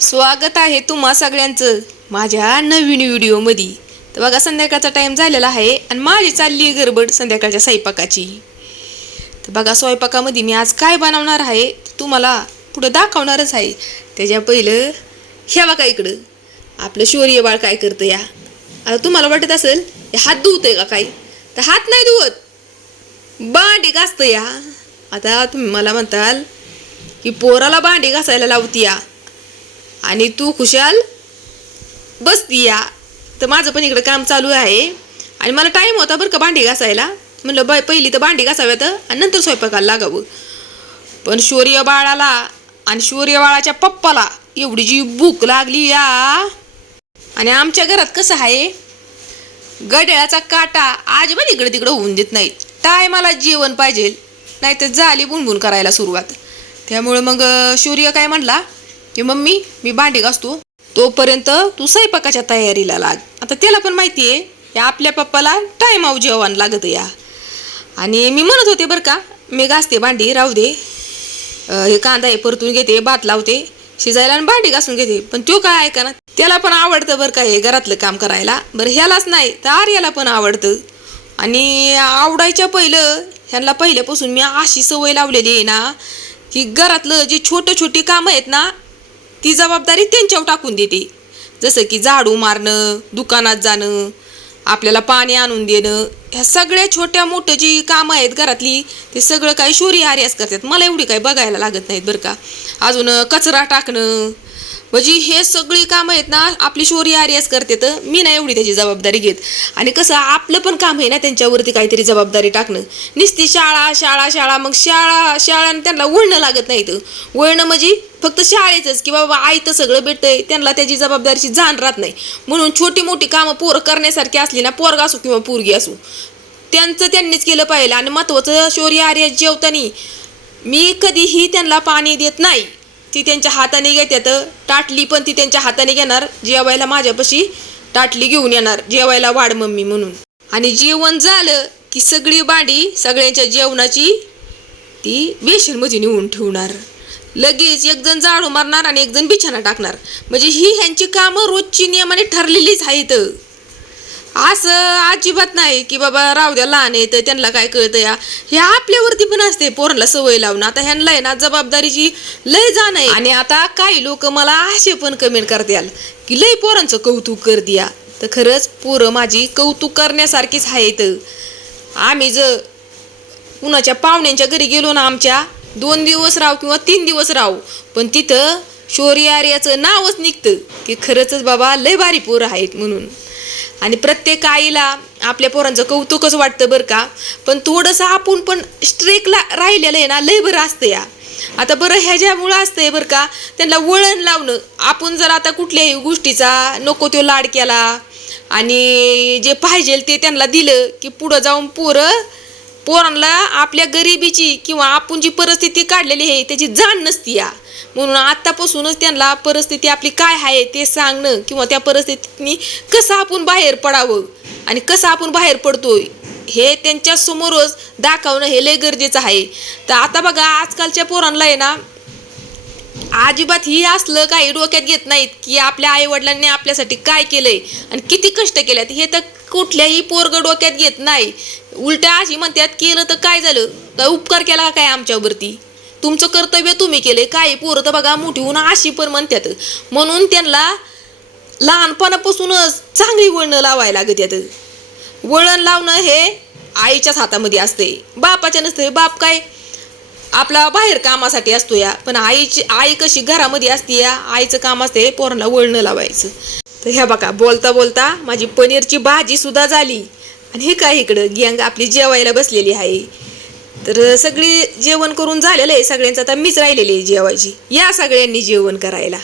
स्वागत आहे तुम्हा सगळ्यांचं माझ्या नवीन व्हिडिओमध्ये। तर बघा संध्याकाळचा टाइम झालेला आहे आणि माझी चालली गडबड संध्याकाळच्या स्वयंपाकाची। तर बघा स्वयंपाकामध्ये मी आज काय बनवणार आहे तुम्हाला पुढे दाखवणारच आहे। त्याच्या पहिलं हे बघा इकडं आपलं शौर्य बाळ काय करतं या। आता तुम्हाला वाटत असेल हे हात धुवतंय का काय, तर हात नाही धुवत, भांडी घासतं या। आता तुम्ही मला म्हणताल की पोराला भांडी घासायला लावती या आणि तू खुशाल बसती या। तर माझं पण इकडे काम चालू आहे आणि मला टाइम होता बरं का भांडी घासायला। म्हणलं बाय पहिली तर भांडी घासाव्यात आणि नंतर स्वयंपाकाला लागावं। पण शौर्य बाळाला आणि शौर्य बाळाच्या पप्पाला एवढी जी भूक लागली या। आणि आमच्या घरात कसं आहे, गड्याचा काटा अजिबात इकडे तिकडे होऊन देत नाही। टायमाला जेवण पाहिजे, नाही तर झाली बुणबुण करायला सुरुवात। त्यामुळे मग शौर्य काय म्हणला की मम्मी मी भांडी घासतो, तोपर्यंत तू स्वयंपाकाच्या तयारीला लाग। आता त्याला पण माहिती आहे या आपल्या पप्पाला टायमावर जेवण लागत या। आणि मी म्हणत होते बरं का मी घासते भांडी, राहू दे, हे कांदा हे परतून घेते, भात लावते शिजायला आणि भांडी घासून घेते। पण तो काय ऐका ना, त्याला पण आवडतं बरं का हे घरातलं काम करायला। बरं ह्यालाच नाही तर आर्याला पण आवडतं। आणि आवडायच्या पहिलं ह्यांना पहिल्यापासून मी अशी सवय लावलेली आहे ना की घरातलं जी छोटी कामं आहेत ना ती जबाबदारी त्यांच्यावर टाकून देते। जसं की झाडू मारणं, दुकानात जाणं, आपल्याला पाणी आणून देणं, ह्या सगळ्या छोट्या मोठं जी कामं आहेत घरातली ते सगळं काही शौर्य आर्याच करतात। मला एवढी काही बघायला लागत नाहीत बरं का। अजून कचरा टाकणं म्हणजे हे सगळी कामं आहेत ना आपली शौर्य आर्याच करते। तर मी नाही एवढी त्याची जबाबदारी घेत। आणि कसं आपलं पण काम आहे ना त्यांच्यावरती काहीतरी जबाबदारी टाकणं। नुसती शाळा शाळा शाळा, मग शाळाने त्यांना वळणं लागत नाही। तर वळणं म्हणजे फक्त शाळेचंच की बाबा आई तर सगळं भेटतंय, त्यांना त्याची जबाबदारीची जाण राहत नाही। म्हणून छोटी मोठी कामं पोरं करण्यासारखी असली ना, पोरगा असो किंवा पोरगी असो, त्यांचं त्यांनीच केलं पाहिजे। आणि महत्त्वाचं शौर्य आर्या जेवताना मी कधीही त्यांना पाणी देत नाही, ती त्यांच्या हाताने घेतात। ताटली पण ती त्यांच्या हाताने घेणार, जेवायला माझ्यापाशी ताटली घेऊन येणार, जेवायला वाढ मम्मी म्हणून। आणि जेवण झालं की सगळी भांडी सगळ्यांच्या जेवणाची ती बेसिनमध्ये नेऊन ठेवणार। लगेच एक जण झाडू मारणार आणि एक जण बिछाना टाकणार। म्हणजे ही ह्यांची कामं रोजची नियमाने ठरलेलीच आहेत। असं अजिबात नाही की बाबा राहू द्या लहान आहे तर त्यांना काय कळतं या। हे आपल्यावरती पण असते पोरांना सवय लावणं। आता ह्यांना आहे ना जबाबदारीची लय जाण आहे। आणि आता काही लोक मला असे पण कमेंट करतील की लय पोरांचं कौतुक कर द्या। तर खरंच पोरं माझी कौतुक करण्यासारखीच आहेत। आम्ही जर कुणाच्या पाहुण्यांच्या घरी गेलो ना, आमच्या 2 दिवस राहू किंवा 3 दिवस राहू, पण तिथं शौर्य आर्याचं नावच निघतं की खरंच बाबा लय भारी पोरं आहेत म्हणून। आणि प्रत्येक आईला आपल्या पोरांचं कौतुकच वाटतं बरं का। पण थोडंसं आपण पण स्ट्रिक्टला राहिलेलं आहे ना लय बरं असतं या। आता बरं ह्याच्यामुळं असतंय बरं का, त्यांना वळण लावणं। आपण जर आता कुठल्याही गोष्टीचा नको तो लाड केला आणि जे पाहिजे ते त्यांना दिलं की पुढं जाऊन पोरांना आपल्या गरिबीची किंवा आपण जी परिस्थिती काढलेली आहे त्याची जाण नसती या। म्हणून आत्तापासूनच त्यांना परिस्थिती आपली काय आहे ते सांगणं किंवा त्या परिस्थितीतनी कसं आपण बाहेर पडावं आणि कसं आपण बाहेर पडतोय हे त्यांच्या समोरच दाखवणं हे लय गरजेचं आहे। तर आता बघा आजकालच्या पोरांना आहे ना अजिबात ही असलं काही डोक्यात घेत नाहीत की आपल्या आईवडिलांनी आपल्यासाठी काय केलंय आणि किती कष्ट केल्यात, हे तर कुठल्याही पोरगं डोक्यात घेत नाही। उलट्या अशी म्हणतात केलं तर काय झालं, काय उपकार केला काय आमच्यावरती, तुमचं कर्तव्य तुम्ही केले। काही पोरं तर बघा मोठी होऊन अशी पण म्हणतात। म्हणून त्यांना लहानपणापासूनच चांगली वळणं लावायला लागतात। वळण लावणं हे आईच्याच हातामध्ये असते, बापाच्या नसते। बाप काय आपला बाहेर कामासाठी असतो या, पण आई कशी घरामध्ये असते या, आईचं काम असते पोरांना वळणं लावायचं। तर ह्या बघा बोलता बोलता माझी पनीरची भाजी सुद्धा झाली आणि हे काय इकडं गँग आपली जेवायला बसलेली आहे। तर सगळी जेवण करून झालेलं आहे सगळ्यांचं, आता मीच राहिलेली आहे जेवायची। या सगळ्यांनी जेवण करायला।